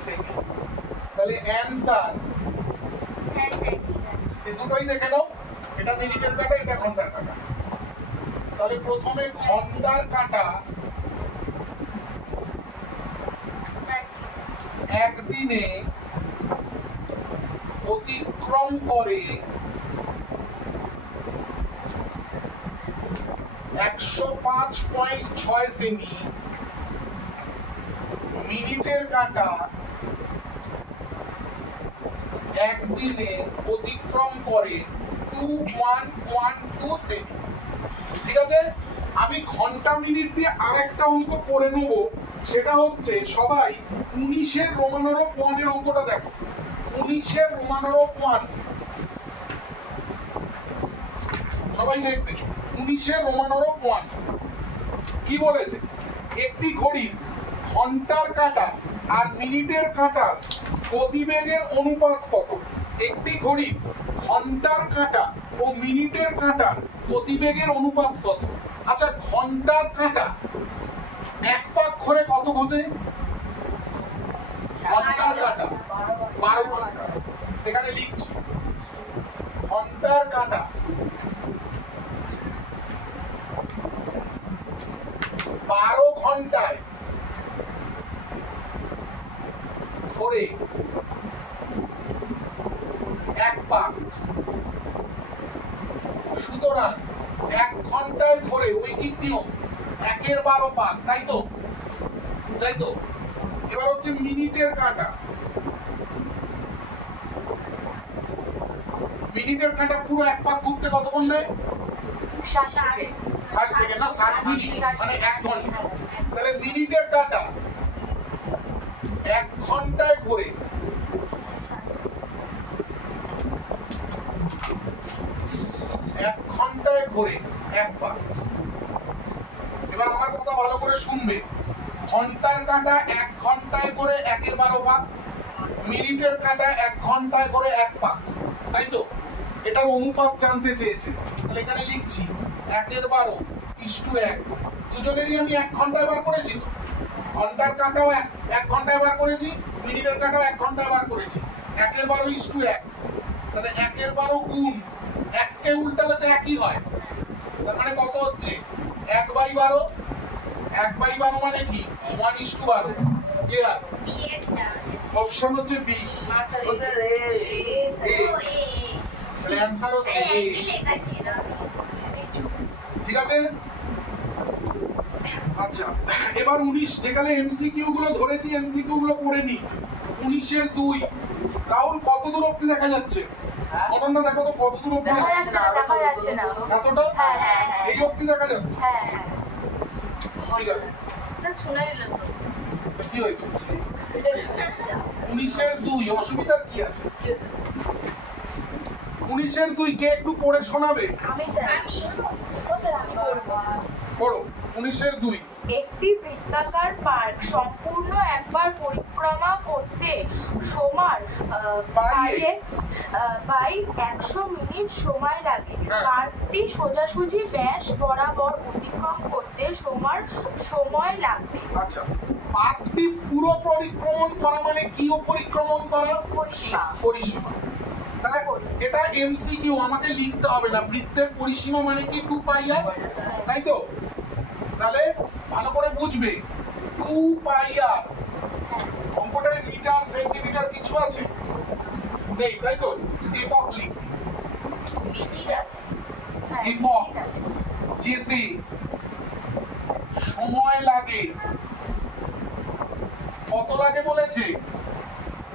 সেকেন্ড। তাহলে অ্যানসার হ্যাঁ স্যার, ঠিক আছে। এই দুটোই দেখে নাও। এটা মিনিটের কাঁটা, এটা ঘন্টার কাঁটা। তাহলে প্রথমে ঘন্টার কাঁটা স্যার, একদিনে অতিক্রম করে 105.6 সেমি। মিনিটের কাঁটা একদিনে অতিক্রম করে 2112 সেমি। ঠিক আছে, আমি ঘন্টা মিনিট দিয়ে আরেকটা অঙ্ক করে নেব। সেটা হচ্ছে, সবাই 19-এর রোমানোরপ 1-এর অঙ্কটা দেখো। 19-এর রোমানোরপ 1 সবাই দেখবে। 19-এর রোমানোরপ 1 কি বলেছে? একটি ঘড়ির ঘন্টার কাঁটা আর মিনিটের কাঁটার গতিবেগের অনুপাত কত? একটি ঘড়ির ঘন্টার কাঁটা ও মিনিটের কাঁটার গতিবেগের অনুপাত কত? আচ্ছা, ঘন্টার কাঁটা 1 পাক ঘোরে কত ঘটে? ঘন্টার কাঁটা 12 ঘন্টা। এখানে লিখছি ঘন্টার কাঁটা 12 ঘন্টায় ঘোরে এক পাক, সুতরাং 1 ঘন্টায় ঘোরে ঐকিক নিয়ম 1/12 পাক, তাই তো? এবার হচ্ছে মিনিটের কাঁটা। মিনিটের কাঁটা পুরো এক পাক ঘুরতে কতক্ষণ নেয়? 60 সেকেন্ড। 60 সেকেন্ড না, 60 মিনিট মানে 1 ঘন্টা। তাহলে মিনিটের কাঁটা 1 ঘন্টায় ঘোরে 1 ঘন্টায় ঘোরে এক পাক। এবার আমার কথা ভালো করে শুনবে। ঘন্টার কাঁটা 1 ঘন্টায় করে 1/12 পাক, মিনিটের কাঁটা 1 ঘন্টায় করে 1 পাক, তাই তো? এটার অনুপাত জানতে চেয়েছে, তাহলে এখানে লিখছি 1/12:1। দুজনেরই আমি 1 ঘন্টায় বার করেছি। ঘন্টার কাঁটাও 1 ঘন্টায় বার করেছি, মিনিটের কাঁটাও 1 ঘন্টায় বার করেছি। 1/12:1, তাহলে 1/12 গুণ 1 কে উল্টালে তো একই হয়, তার মানে কত হচ্ছে? 1/12। 1/12 মানে কি? 1:12। ক্লিয়ার? অপশন হচ্ছে বি। তাহলে অ্যানসার হচ্ছে এ। ঠিক আছে? আচ্ছা, এবার 19 যেখানে এমসিকিউ গুলো ধরেছি, এমসিকিউ গুলো করে নি। 19 এর 2 রাহুল কত দূর অবধি দেখা যাচ্ছে? অনন্যা দেখো তো কত দূর অবধি দেখা যাচ্ছে না। এতটা? হ্যাঁ। এই অবধি দেখা যাচ্ছে? হ্যাঁ। ঠিক আছে। স্যার শুনে নিলেন তো? কি হয়েছে? 19 এর 2 অসুবিধা কি আছে? 19 এর 2 কে একটু পড়ে শোনাবে? আমি স্যার পড়বো। পড়ো। 19 এর 2। একটি বৃত্তাকার পার্ক সম্পূর্ণ একবার পরিক্রমা করতে সময় বাই 100 মিনিট সময় লাগে। পার্কটি সোজাসুজি ব্যাস বরাবর অতিক্রম করতে সময় লাগবে। আচ্ছা, পার্কটি পুরো পরিক্রমণ করা মানে কি? পরিক্রমণ করা পরিসীমা। তাহলে এটা এমসিকিউ, আমাকে লিখতে হবে না। বৃত্তের পরিসীমা মানে কি? 2πr, তাই তো? তাহলে ভালো করে বুঝবে, 2πr। অঙ্কটায় মিটার সেন্টিমিটার কিছু আছে নেই, তাই তো? একক লিখি। মিনিট আছে। একক যেতে সময় লাগে কত লাগে বলেছে?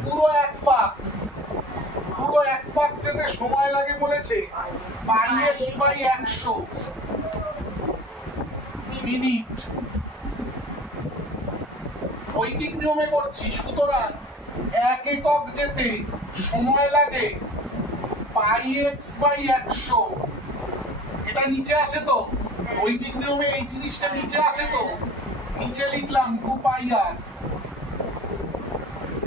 পুরো এক পাক। পুরো এক পাক যেতে সময় লাগে বলেছে πx/100 মিনিট। ঐকিক নিয়মে করছি, সুতরাং 1 একক যেতে সময় লাগে πx/100। এটা নিচে আসে তো? ঐকিক নিয়মে এই জিনিসটা নিচে আসে তো? নিচে লিখলাম 2πr।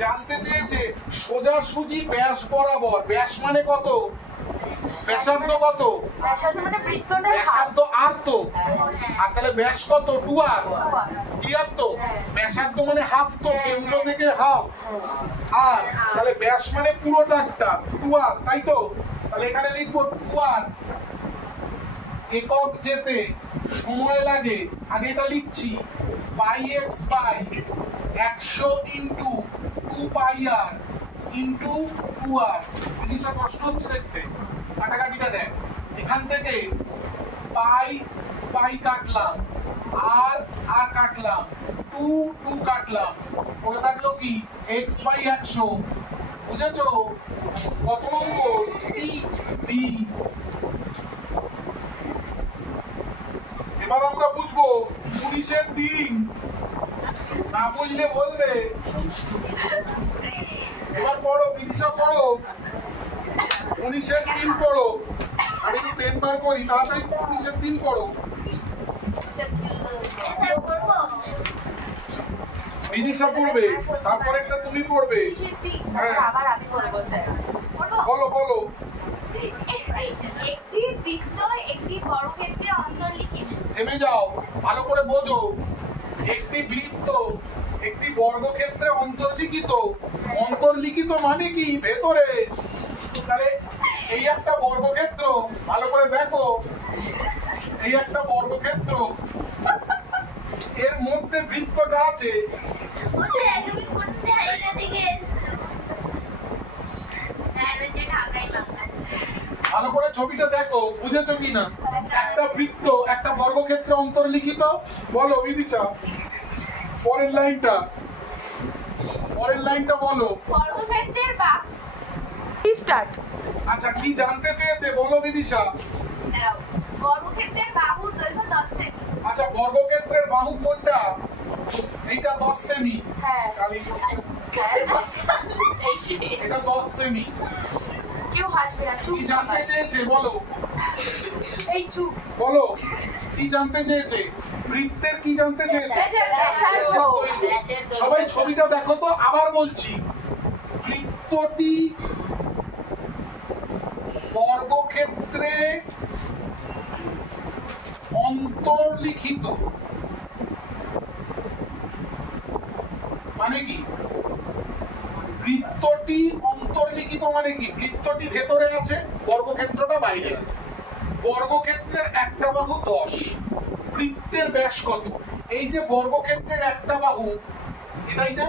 জানতে চেয়েছে সোজাসুজি ব্যাস বরাবর। ব্যাস মানে কত? ব্যাসার্ধ কত? ব্যাসার্ধ মানে বৃত্তটার ব্যাসার্ধ আর তো, আর তাহলে ব্যাস কত? 2r। ক্লিয়ার তো? ব্যাসার্ধ মানে হাফ তো, কেন্দ্র থেকে হাফ। আর তাহলে ব্যাস মানে পুরোটা 2r, তাই তো? তাহলে এখানে লিখবো 2r। একক যেতে সময় লাগে, আগে এটা লিখছি πx/100 into 2πr into 2r। জিনিসটা কষ্ট হচ্ছে দেখতে, কাটাকাটিটা দেখ। এখান থেকে পাই কাটলাম, আর কাটলাম, 2 কাটলাম, পড়ে থাকলো কি? x/100। বুঝেছো? কত নম্বর? বি। এবার আমরা বুঝবো 19 এর 3। না বুঝলে বলবে। এবার পড়ো, বিদিশা পড়ো। 19 এর 3 পড়ো। আমি একটু পেন বার করি, তাড়াতাড়ি 19 এর 3 পড়ো। বিদিশা পড়বে, তারপরে একটা তুমি পড়বে। হ্যাঁ, আবার আমি বলবো স্যার। বলো। একটি বৃত্ত একটি বর্গক্ষেত্রে অন্তর্লিখিত। থেমে যাও, ভালো করে বোঝো। একটি বৃত্ত একটি বর্গক্ষেত্রে অন্তর্লিখিত। অন্তর্লিখিত মানে কি? ভেতরে। তাহলে এই একটা বর্গ এই একটা বর্গক্ষেত্র, এর মধ্যে বৃত্তটা আছে। ওতে একদমই করতে আইনা থেকে হ্যাঁ যে ঢাকাই না ভালো করে ছবিটা দেখো, বুঝেছো কিনা? একটা বৃত্ত, একটা বর্গক্ষেত্র অন্তর্লিখিত। বলো বিদিশা, পরের লাইনটা বলো। বর্গক্ষেত্রের বাহু স্টার্ট। আচ্ছা, কি জানতে চেয়েছে বলো বিদিশা? বর্গক্ষেত্রের বাহুর দৈর্ঘ্য 10 সেমি। আচ্ছা, বর্গক্ষেত্রের বাহু কোনটা? এইটা 10 সেমি। হ্যাঁ কালি এটা 10 সেমি। কেউ হাসবে না, চুপ কি জানতে চেয়েছে বলো? এই চুপ। বলো কি জানতে চেয়েছে? বৃত্তের কি জানতে চেয়েছে? ব্যাসের দৈর্ঘ্য। সবাই ছবিটা দেখো তো, আবার বলছি, বৃত্তটি বর্গক্ষেত্রে অন্তর্লিখিত। মানে কি? বৃত্তটি অন্তর্লিখিত মানে কি? বৃত্তটি ভেতরে আছে, বর্গক্ষেত্রটা বাইরে আছে। বর্গক্ষেত্রের একটা বাহু 10, বৃত্তের ব্যাস কত? এই যে বর্গক্ষেত্রের একটা বাহু, এটাই না?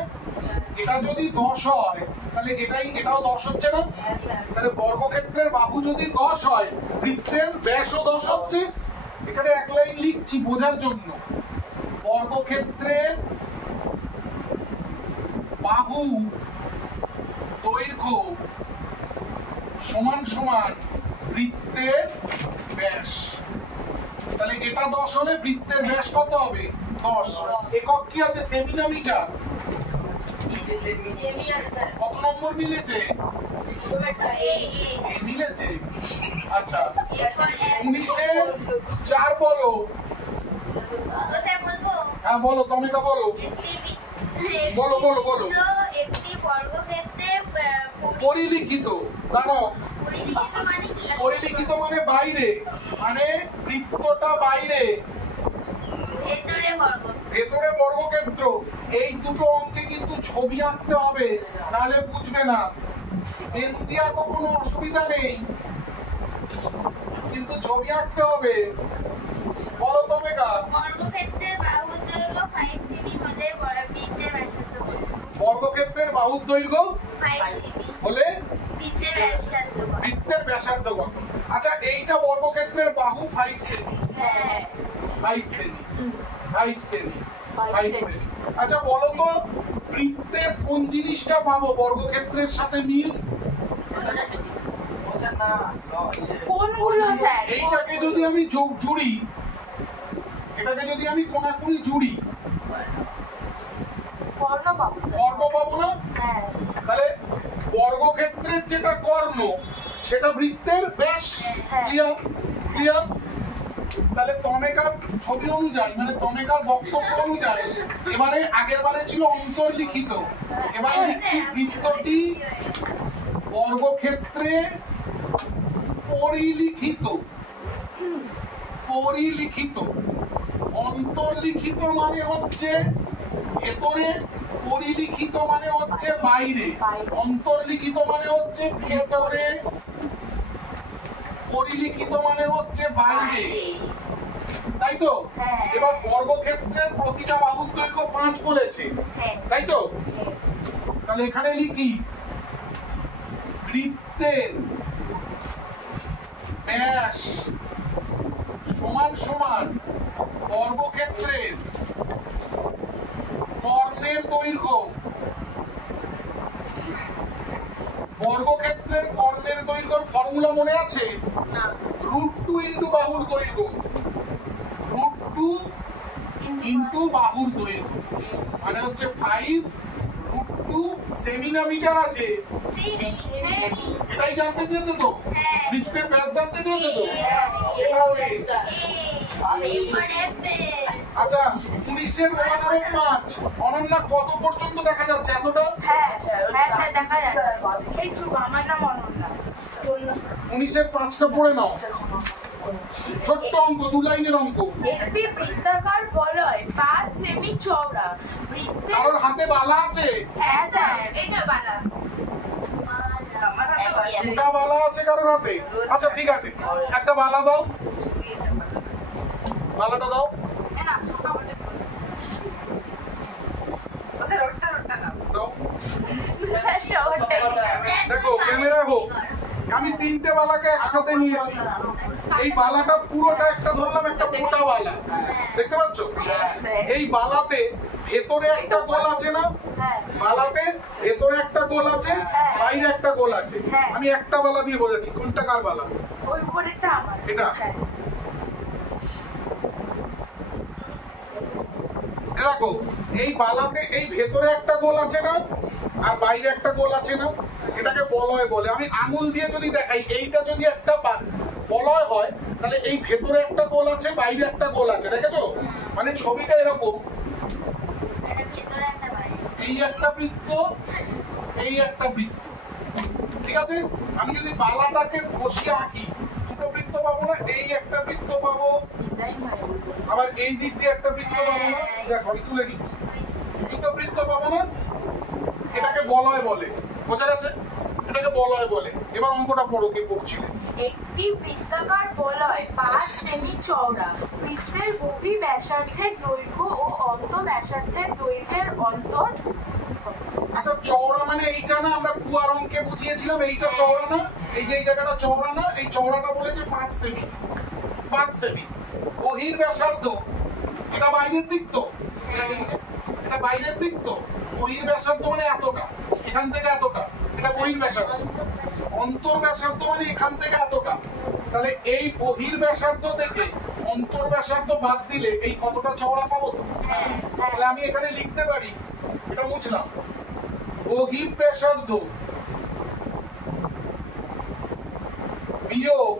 এটা যদি 10 হয় তাহলে এটাও 10 হচ্ছে না? তাহলে বর্গক্ষেত্রের বাহু যদি 10 হয়, বৃত্তের ব্যাসও 10 হচ্ছে। এখানে এক লাইন লিখছি বোঝার জন্য। বর্গক্ষেত্রের বাহু দৈর্ঘ্য সমান সমান বৃত্তের ব্যাস। তাহলে এটা 10 হলে বৃত্তের ব্যাস কত হবে? 10। একক কি আছে? সেমি না মিটার? কত নম্বর মিলেছে? মিলেছে। আচ্ছা, 19-এ 4 বলো। হ্যাঁ বলো, তমেকা বলো। বলো। একটি বর্গক্ষেত্রের পরিলিখিত। দাঁড়াও, পরিলিখিত মানে কি? পরিলিখিত মানে বাইরে, মানে বৃত্তটা বাইরে, ভেতরে বর্গক্ষেত্র। এই দুটো অঙ্কে কিন্তু ছবি আঁকতে হবে, নাহলে বুঝবে না। পেন দিয়ে আঁকো, কোনো অসুবিধা নেই, কিন্তু ছবি আঁকতে হবে। বলো তমেকা। বর্গক্ষেত্রের বাহুর দৈর্ঘ্য 5 সেমি হলে বৃত্তের ব্যাসার্ধ কত? বর্গক্ষেত্রের বাহুর দৈর্ঘ্য 5 সেমি হলে বৃত্তের ব্যাসার্ধ কত? বৃত্তের ব্যাসার্ধ কত? আচ্ছা, এইটা বর্গক্ষেত্রের বাহু 5 সেমি। হ্যাঁ 5 সেমি। আচ্ছা বলো তো, বৃত্তের কোন জিনিসটা পাবো বর্গক্ষেত্রের সাথে মিল? কোনগুলো স্যার? এইটাকে যদি আমি জুড়ি, এটাকে যদি আমি কোনাকুনি জুড়ি, কর্ণ পাবো। কর্ণ পাবো না? হ্যাঁ তাহলে বর্গক্ষেত্রের যেটা কর্ণ, সেটা বৃত্তের ব্যাস। ক্লিয়ার? তাহলে তমেকার ছবি অনুযায়ী, মানে তমেকার বক্তব্য অনুযায়ী, এবারে আগের বারে ছিল অন্তর্লিখিত, এবার লিখছি বৃত্তটি বর্গক্ষেত্রে পরিলিখিত। অন্তর্লিখিত মানে হচ্ছে ভেতরে, পরিলিখিত মানে হচ্ছে বাইরে। অন্তর্লিখিত মানে হচ্ছে ভেতরে, পরিলিখিত মানে হচ্ছে বাইরে, তাই তো? এবার বর্গক্ষেত্রের প্রতিটা বাহুর দৈর্ঘ্য 5 বলেছে, তাই তো? তাহলে এখানে লিখি বৃত্তের ব্যাস সমান সমান বর্গক্ষেত্রের কর্ণের দৈর্ঘ্য। বর্গক্ষেত্রের কর্ণের দৈর্ঘ্যের ফর্মুলা মনে আছে? √2 ইন্টু বাহুর দৈর্ঘ্য। √2 ইন্টু বাহুর দৈর্ঘ্য মানে হচ্ছে 5 √2 সেমি না মিটার আছে? এটাই জানতে চেয়েছো তো? বৃত্তের ব্যাস জানতে চেয়েছো তো? এটা হবে। আচ্ছা, 19-এর রোমান 5 অনন্যা কত পর্যন্ত দেখা যাচ্ছে? এতটা? হ্যাঁ স্যার দেখা যাচ্ছে। এই চুপ, আমার নাম অনন্যা। 19-এর 5টা পড়ে নাও, ছোট্ট অঙ্ক, 2 লাইনের অঙ্ক। একটি বৃত্তাকার বলয় 5 সেমি চওড়া। বৃত্তের কারোর হাতে বালা আছে? হ্যাঁ স্যার। এইটা বালা দুটা বালা আছে কারোর হাতে? আচ্ছা ঠিক আছে, একটা বালা দাও। বালাটা দাও। না আমারটা ওদের ওটা নাও দাও। শর্টটাই দেখো ক্যামেরা হোক, আমি 3টে বালাকে একসাথে নিয়েছি। এই বালাটা পুরোটা একটা ধরলাম, একটা মোটা বালা, দেখতে পাচ্ছ? এই বালাতে ভেতরে একটা গোল আছে না? হ্যাঁ বালাতে ভেতরে একটা গোল আছে, বাইরে একটা গোল আছে। হ্যাঁ। আমি একটা বালা দিয়ে বোঝাচ্ছি, কোনটা কার বালা? ওই উপরেরটা আমার এটা? হ্যাঁ দেখো এই বালাতে এই ভেতরে একটা গোল আছে না, আর বাইরে একটা গোল আছে না, এটাকে বলয় বলে। আমি আঙুল দিয়ে যদি দেখাই, এইটা যদি একটা বলয় হয়, তাহলে এই ভেতরে একটা গোল আছে, বাইরে একটা গোল আছে, দেখেছো? মানে ছবিটা এরকম, এটা ভেতরে একটা বাইরে। এই একটা বৃত্ত, এই একটা বৃত্ত, ঠিক আছে? আমি যদি বালাটাকে বসিয়ে আঁকি, দুটো বৃত্ত পাবো না? এই একটা বৃত্ত পাবো, ডিজাইন হয় আবার এই দিক দিয়ে একটা বৃত্ত পাবো না? দেখো আমি তুলে নিচ্ছি, দুটো বৃত্ত পাবো না? এটাকে বলয় বলে, বোঝা গেছে? এটাকে বলয় বলে। এবার অঙ্কটা পড়ো, কে পড়ছিলে? একটি বৃত্তাকার বলয় 5 সেমি চওড়া, বৃত্তের গভীর ব্যাসার্ধের দৈর্ঘ্য ও অন্ত ব্যাসার্ধের দৈর্ঘ্যের অন্তর। আচ্ছা চওড়া মানে এইটা না, আমরা কুয়ার অঙ্কে বুঝিয়েছিলাম, এইটা চওড়া না? এই যে এই জায়গাটা চওড়া না? এই চওড়াটা বলেছে 5 সেমি, 5 সেমি। বহির ব্যাসার্ধ, এটা বাইরের দিক তো, এটা বাইরের দিক তো। বহির ব্যাসার্ধ মানে এতটা, এখান থেকে এতটা, এটা বহির ব্যাসার্ধ। অন্তর ব্যাসার্ধ মানে এখান থেকে এতটা। তাহলে এই বহির ব্যাসার্ধ থেকে অন্তর ব্যাসার্ধ বাদ দিলে এই কতটা চওড়া পাবো তো? তাহলে আমি এখানে লিখতে পারি, এটা মুছলাম, বহির ব্যাসার্ধ বিয়োগ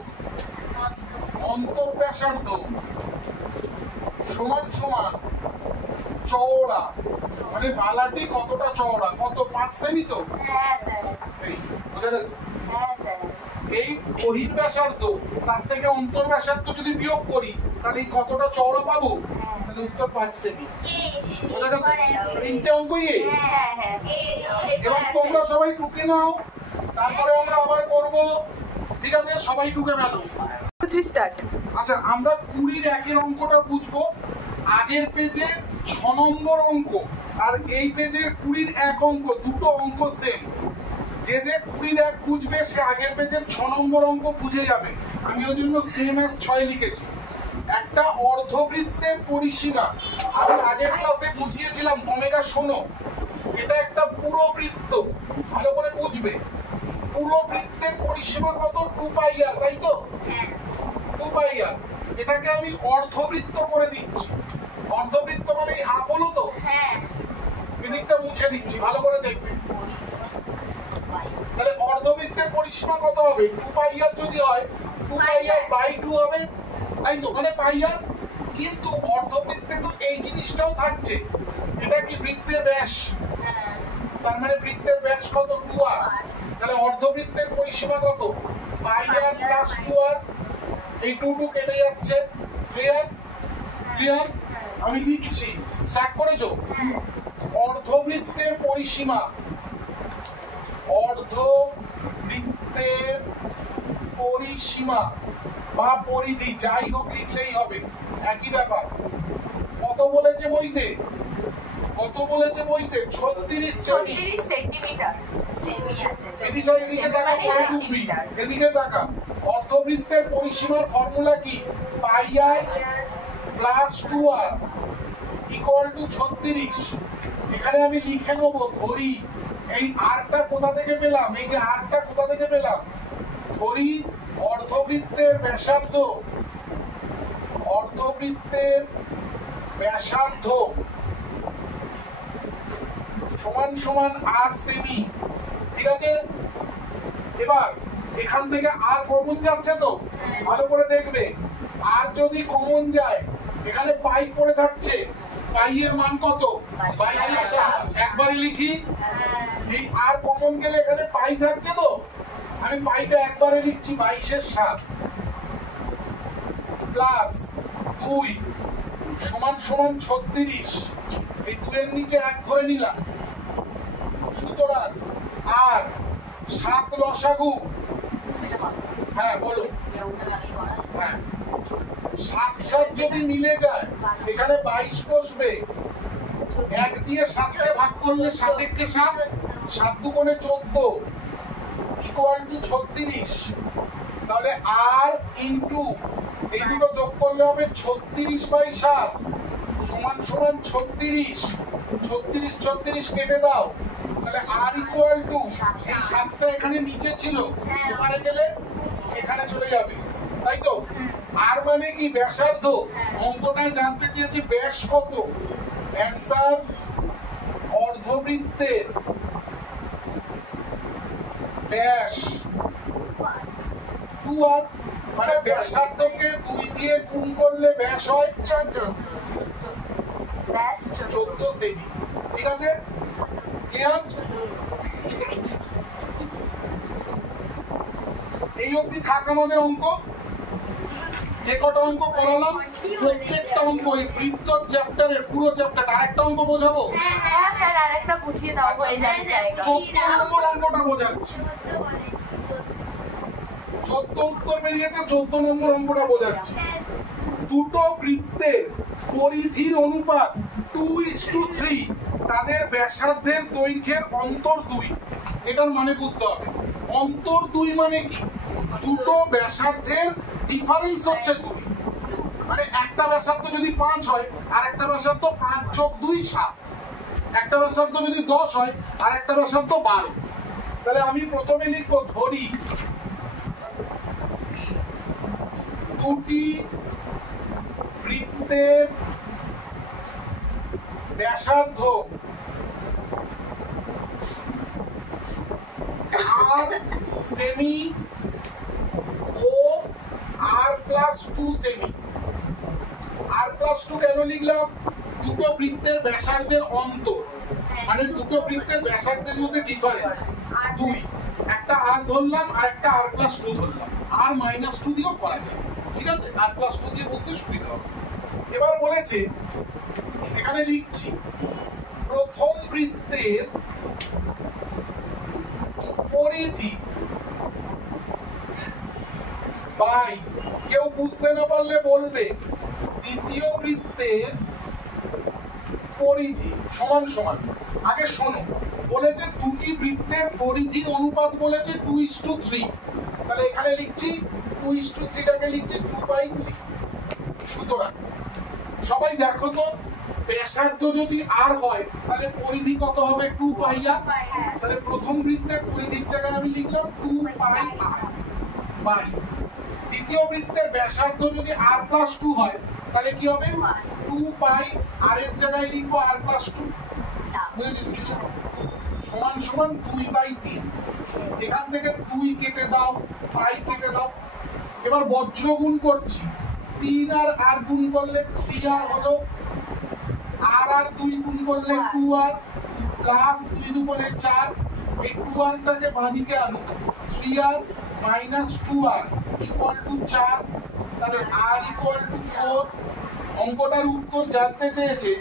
অন্তর ব্যাসার্ধ সমান সমান চওড়া। মানে বালাটি কতটা চওড়া, কত? 5 সেমি তো? হ্যাঁ স্যার এই বোঝা গেছে? হ্যাঁ স্যার এই বহির ব্যাসার্ধ তার থেকে অন্তর ব্যাসার্ধ যদি বিয়োগ করি, তাহলে এই কতটা চওড়া পাবো? তাহলে উত্তর 5 সেমি। বোঝা গেছে? তিনটে অঙ্কই এই। হ্যাঁ হ্যাঁ এবার তোমরা সবাই টুকে নাও, তারপরে আমরা আবার করব, ঠিক আছে? সবাই টুকে ফেলো। স্টার্ট। আচ্ছা আমরা 20 একের অঙ্কটা বুঝবো। আগের পেজে 6 নম্বর অঙ্ক আর এই পেজের 20 এক অঙ্ক, দুটো অঙ্ক সেম। যে 20 এক বুঝবে সে আগের পেজের 6 নম্বর অঙ্ক বুঝে যাবে। আমি ওই জন্য সেম অ্যাজ 6 লিখেছি। একটা অর্ধবৃত্তের পরিসীমা আমি আগের ক্লাসে বুঝিয়েছিলাম, তোমরা শোনো। এটা একটা পুরো বৃত্ত, ভালো করে বুঝবে। পুরো বৃত্তের পরিসীমা কত? 2 পাই আর, তাই তো? 2 পাই আর। এটাকে আমি অর্ধবৃত্ত করে দিচ্ছি। অর্ধবৃত্ত মানে এই হাফ হলো তো? এদিকটা মুছে দিচ্ছি, ভালো করে দেখবে। তাহলে অর্ধবৃত্তের পরিসীমা কত হবে? 2 পাই আর যদি হয়, 2 পাই আর বাই 2 হবে, তাই তো? মানে পাই আর। কিন্তু অর্ধবৃত্তে তো এই জিনিসটাও থাকছে, এটা কি বৃত্তের ব্যাস? তার মানে বৃত্তের ব্যাস কত? 2 আর। তাহলে অর্ধবৃত্তের পরিসীমা কত? পাই আর প্লাস 2 আর। এই 2 কেটে যাচ্ছে। ক্লিয়ার? ক্লিয়ার? আমি লিখছি, স্টার্ট করেছো? অর্ধবৃত্তের পরিসীমা, অর্ধবৃত্তের পরিসীমা বা পরিধি যাই হোক লিখলেই হবে, একই ব্যাপার। কত বলেছে বইতে? কত বলেছে বইতে? 36 সেমি। 36 সেন্টিমিটার। এদিকে এদিকে তাকা, পরে ঢুকবি। এদিকে তাকা। অর্ধবৃত্তের পরিসীমার ফর্মুলা কি? পাই আর প্লাস 2 আর ইকুয়াল টু 36। এখানে আমি লিখে নেবো, ধরি এই আরটা কোথা থেকে পেলাম? এই যে আরটা কোথা থেকে পেলাম? ধরি অর্ধবৃত্তের ব্যাসার্ধ, অর্ধবৃত্তের ব্যাসার্ধ সমান সমান 8 সেমি, ঠিক আছে? এবার এখান থেকে আর কমন যাচ্ছে তো, ভালো করে দেখবে। আর যদি কমন যায়, এখানে পাই পড়ে থাকছে, পাই এর মান কত? 22/7। একবারই লিখি, এই আর কমন গেলে এখানে পাই থাকছে তো, আমি পাইটা একবারে লিখছি 22/7 প্লাস 2 সমান সমান 36। এই 2 এর নিচে 1 ধরে নিলাম। সুতরাং আর 7 লসাগু। হ্যাঁ বলো। হ্যাঁ সাত সাত যদি মিলে যায় এখানে 22 বসবে, 1 দিয়ে 7কে ভাগ করলে 7 একে 7, 7 দুগুণে 14 ইকুয়াল টু 36। তাহলে আর ইনটু এই দুটো যোগ করলে হবে 36/7 সমান সমান 36। 36 36 কেটে দাও, তাহলে আর ইকুয়াল টু এই 7টা এখানে নিচে ছিল, ওখানে গেলে এখানে চলে যাবে, তাই তো? আর মানে কি ব্যাসার্ধ। অঙ্কটায় জানতে চেয়েছে ব্যাস কত। অ্যানসার অর্ধবৃত্তের ব্যাস 2r, মানে ব্যাসার্ধকে 2 দিয়ে গুণ করলে ব্যাস হয় 14 ব্যাস 14 সেমি। ঠিক আছে, ক্লিয়ার? এই অবধি থাক আমাদের অঙ্ক। যে কটা অঙ্ক করালাম প্রত্যেকটা অঙ্ক এই বৃত্ত চ্যাপ্টারের পুরো চ্যাপ্টারটা। আরেকটা অঙ্ক বোঝাবো? হ্যাঁ স্যার, আরেকটা বুঝিয়ে দাও, হয়ে যাবে জায়গা। 14 নম্বর অঙ্কটা বোঝাচ্ছি। 14 উত্তর বেরিয়েছে, 14 নম্বর অঙ্কটা বোঝাচ্ছি। দুটো বৃত্তের পরিধির অনুপাত 2:3, তাদের ব্যাসার্ধের দৈর্ঘ্যের অন্তর 2। এটার মানে বুঝতে হবে। অন্তর 2 মানে কি? দুটো ব্যাসার্ধের ডিফারেন্স হচ্ছে 2। মানে একটা ব্যাসার্ধ যদি 5 হয় আর একটা ব্যাসার্ধ 5 যোগ 2 7, একটা ব্যাসার্ধ যদি 10 হয় আর একটা ব্যাসার্ধ 12। তাহলে আমি প্রথমে লিখবো ধরি দুটি বৃত্তের ব্যাসার্ধ r সেমি ও r+2 সেমি। r+2 কেন লিখলাম? দুটো বৃত্তের ব্যাসার্ধের অন্তর, মানে দুটো বৃত্তের ব্যাসার্ধের মধ্যে ডিফারেন্স 2। একটা r ধরলাম আর একটা r+2 ধরলাম, r-2 দিয়েও করা যায়। ঠিক আছে, r+2 দিয়ে বুঝতে সুবিধা হবে। এবার বলেছে, এখানে লিখছি প্রথম বৃত্তের পরিধি বাই, কেউ বুঝতে না পারলে বলবে দ্বিতীয় বৃত্তের পরিধি সমান সমান। আগে শোনো, বলেছে দুটি বৃত্তের পরিধির অনুপাত বলেছে 2:3। তাহলে এখানে লিখছি 2:3টাকে লিখছি 2/3। সুতরাং সবাই দেখো তো, ব্যাসার্ধ যদি r হয় তাহলে পরিধি কত হবে? 2πr। তাহলে প্রথম বৃত্তের পরিধির জায়গায় আমি লিখলাম 2πr বাই দ্বিতীয় বৃত্তের ব্যাসার্ধ যদি r+2 হয় তাহলে কি হবে? 2πr এর জায়গায় লিখবো r+2 বুঝেছিস? সমান সমান 2/3। এখান থেকে 2 কেটে দাও, পাই কেটে দাও। এবার বজ্র গুণ করছি, 3 আর r গুণ করলে 3r হলো, r আর 2 গুণ করলে 2r প্লাস 2 দুগুণে 4। এই 2rটাকে বাঁদিকে আনো, 3r minus 2r equal to 4। তাহলে r ইকুয়াল টু 4। অঙ্কটার উত্তর জানতে চেয়েছে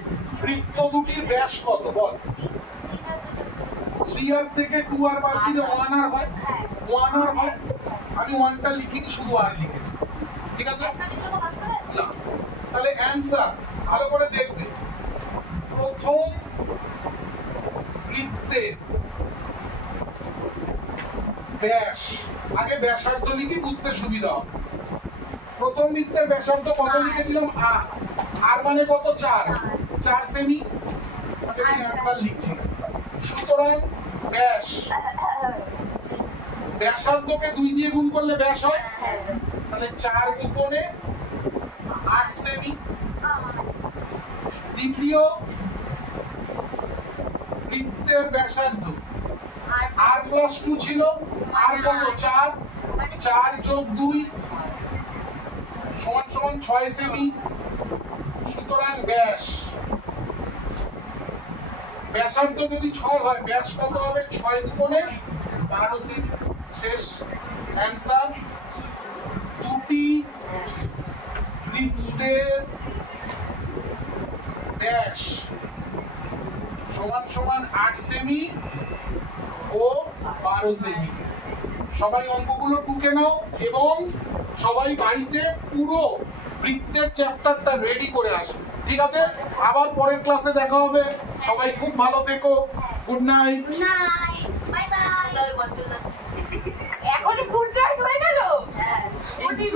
বৃত্ত দুটির ব্যাস কত বল। 3r থেকে 2r বাদ দিলে 1r হয়, 1r হয়। আমি 1টা লিখিনি, শুধু r লিখেছি। ঠিক আছে, তাহলে অ্যানসার ভালো করে দেখবে। প্রথম বৃত্তের ব্যাস, আগে ব্যাসার্ধ লিখি বুঝতে সুবিধা হবে। প্রথম বৃত্তের ব্যাসার্ধ কত লিখেছিলাম? r। r মানে কত? 4 সেমি। আচ্ছা, আমি অ্যানসার লিখছি। সুতরাং ব্যাস, ব্যাসার্ধকে 2 দিয়ে গুণ করলে ব্যাস হয়, তাহলে 4 দুগুণে 8 সেমি। দ্বিতীয় বৃত্তের ব্যাসার্ধ r+2 ছিল, r কত? 4, 4 যোগ 2 সমান সমান 6 সেমি। সুতরাং ব্যাস, ব্যাসার্ধ যদি 6 হয় ব্যাস কত হবে? 6 দুগুণে 12 সেমি। শেষ অ্যানসার। দুটি বৃত্তের ব্যাস সমান সমান 8 সেমি ও 12 সেমি। সবাই অঙ্কগুলো টুকে নাও এবং সবাই বাড়িতে পুরো বৃত্তের চ্যাপ্টারটা রেডি করে আসবে, ঠিক আছে? আবার পরের ক্লাসে দেখা হবে। সবাই খুব ভালো থেকো। Good night. Good night.